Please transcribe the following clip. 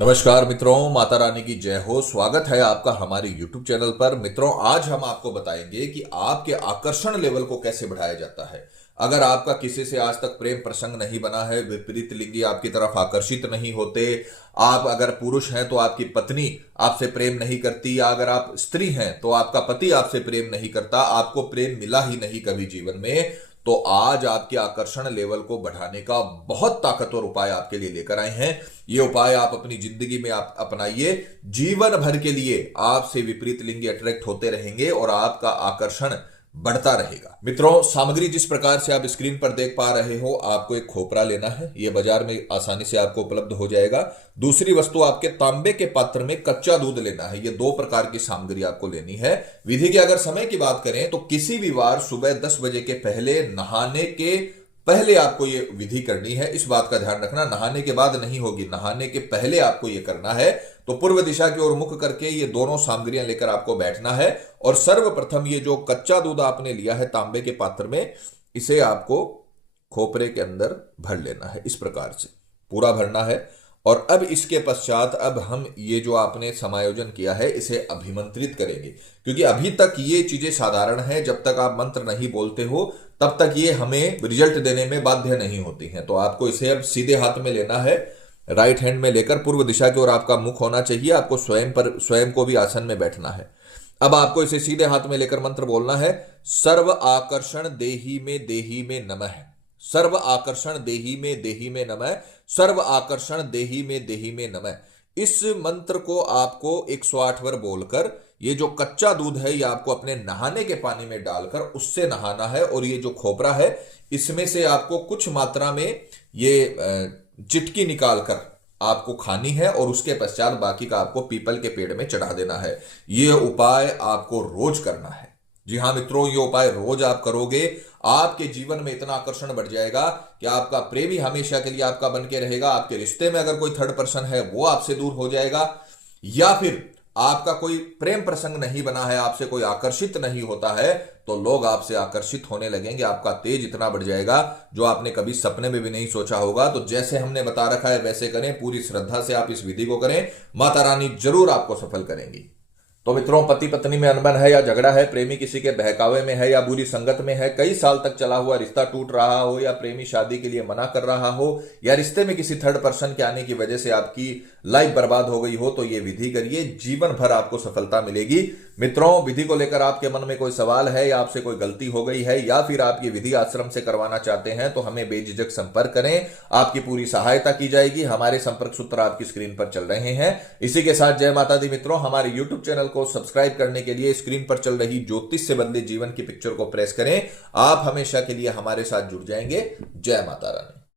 नमस्कार मित्रों, माता रानी की जय हो। स्वागत है आपका हमारे YouTube चैनल पर। मित्रों, आज हम आपको बताएंगे कि आपके आकर्षण लेवल को कैसे बढ़ाया जाता है। अगर आपका किसी से आज तक प्रेम प्रसंग नहीं बना है, विपरीत लिंगी आपकी तरफ आकर्षित नहीं होते, आप अगर पुरुष हैं तो आपकी पत्नी आपसे प्रेम नहीं करती, या अगर आप स्त्री हैं तो आपका पति आपसे प्रेम नहीं करता, आपको प्रेम मिला ही नहीं कभी जीवन में, तो आज आपके आकर्षण लेवल को बढ़ाने का बहुत ताकतवर उपाय आपके लिए लेकर आए हैं। ये उपाय आप अपनी जिंदगी में आप अपनाइए। जीवन भर के लिए आपसे विपरीत लिंगी अट्रैक्ट होते रहेंगे और आपका आकर्षण बढ़ता रहेगा। मित्रों, सामग्री जिस प्रकार से आप स्क्रीन पर देख पा रहे हो, आपको एक खोपरा लेना है। यह बाजार में आसानी से आपको उपलब्ध हो जाएगा। दूसरी वस्तु, आपके तांबे के पात्र में कच्चा दूध लेना है। यह दो प्रकार की सामग्री आपको लेनी है। विधि के अगर समय की बात करें तो किसी भी वार सुबह 10 बजे के पहले, नहाने के पहले आपको ये विधि करनी है। इस बात का ध्यान रखना, नहाने के बाद नहीं होगी, नहाने के पहले आपको ये करना है। तो पूर्व दिशा की ओर मुख करके ये दोनों सामग्रियां लेकर आपको बैठना है और सर्वप्रथम ये जो कच्चा दूध आपने लिया है तांबे के पात्र में, इसे आपको खोपरे के अंदर भर लेना है। इस प्रकार से पूरा भरना है। और अब इसके पश्चात अब हम ये जो आपने समायोजन किया है इसे अभिमंत्रित करेंगे, क्योंकि अभी तक ये चीजें साधारण है। जब तक आप मंत्र नहीं बोलते हो तब तक ये हमें रिजल्ट देने में बाध्य नहीं होती हैं। तो आपको इसे अब सीधे हाथ में लेना है, राइट हैंड में लेकर पूर्व दिशा की ओर आपका मुख होना चाहिए। आपको स्वयं को भी आसन में बैठना है। अब आपको इसे सीधे हाथ में लेकर मंत्र बोलना है, सर्व आकर्षण देही में नमः, सर्व आकर्षण देही में नमः, सर्व आकर्षण देही में नमः। इस मंत्र को आपको 108 बार बोलकर ये जो कच्चा दूध है ये आपको अपने नहाने के पानी में डालकर उससे नहाना है। और ये जो खोपरा है इसमें से आपको कुछ मात्रा में ये चिटकी निकालकर आपको खानी है और उसके पश्चात बाकी का आपको पीपल के पेड़ में चढ़ा देना है। ये उपाय आपको रोज करना है। जी हाँ मित्रों, ये उपाय रोज आप करोगे, आपके जीवन में इतना आकर्षण बढ़ जाएगा कि आपका प्रेमी हमेशा के लिए आपका बन के रहेगा। आपके रिश्ते में अगर कोई थर्ड पर्सन है वो आपसे दूर हो जाएगा, या फिर आपका कोई प्रेम प्रसंग नहीं बना है, आपसे कोई आकर्षित नहीं होता है, तो लोग आपसे आकर्षित होने लगेंगे। आपका तेज इतना बढ़ जाएगा जो आपने कभी सपने में भी नहीं सोचा होगा। तो जैसे हमने बता रखा है वैसे करें, पूरी श्रद्धा से आप इस विधि को करें, माता रानी जरूर आपको सफल करेंगी। तो मित्रों, पति पत्नी में अनबन है या झगड़ा है, प्रेमी किसी के बहकावे में है या बुरी संगत में है, कई साल तक चला हुआ रिश्ता टूट रहा हो, या प्रेमी शादी के लिए मना कर रहा हो, या रिश्ते में किसी थर्ड पर्सन के आने की वजह से आपकी लाइफ बर्बाद हो गई हो, तो ये विधि करिए, जीवन भर आपको सफलता मिलेगी। मित्रों, विधि को लेकर आपके मन में कोई सवाल है या आपसे कोई गलती हो गई है, या फिर आप ये विधि आश्रम से करवाना चाहते हैं, तो हमें बेझिझक संपर्क करें। आपकी पूरी सहायता की जाएगी। हमारे संपर्क सूत्र आपकी स्क्रीन पर चल रहे हैं। इसी के साथ जय माता दी मित्रों, हमारे YouTube चैनल को सब्सक्राइब करने के लिए स्क्रीन पर चल रही ज्योतिष से बदले जीवन की पिक्चर को प्रेस करें। आप हमेशा के लिए हमारे साथ जुड़ जाएंगे। जय माता रानी।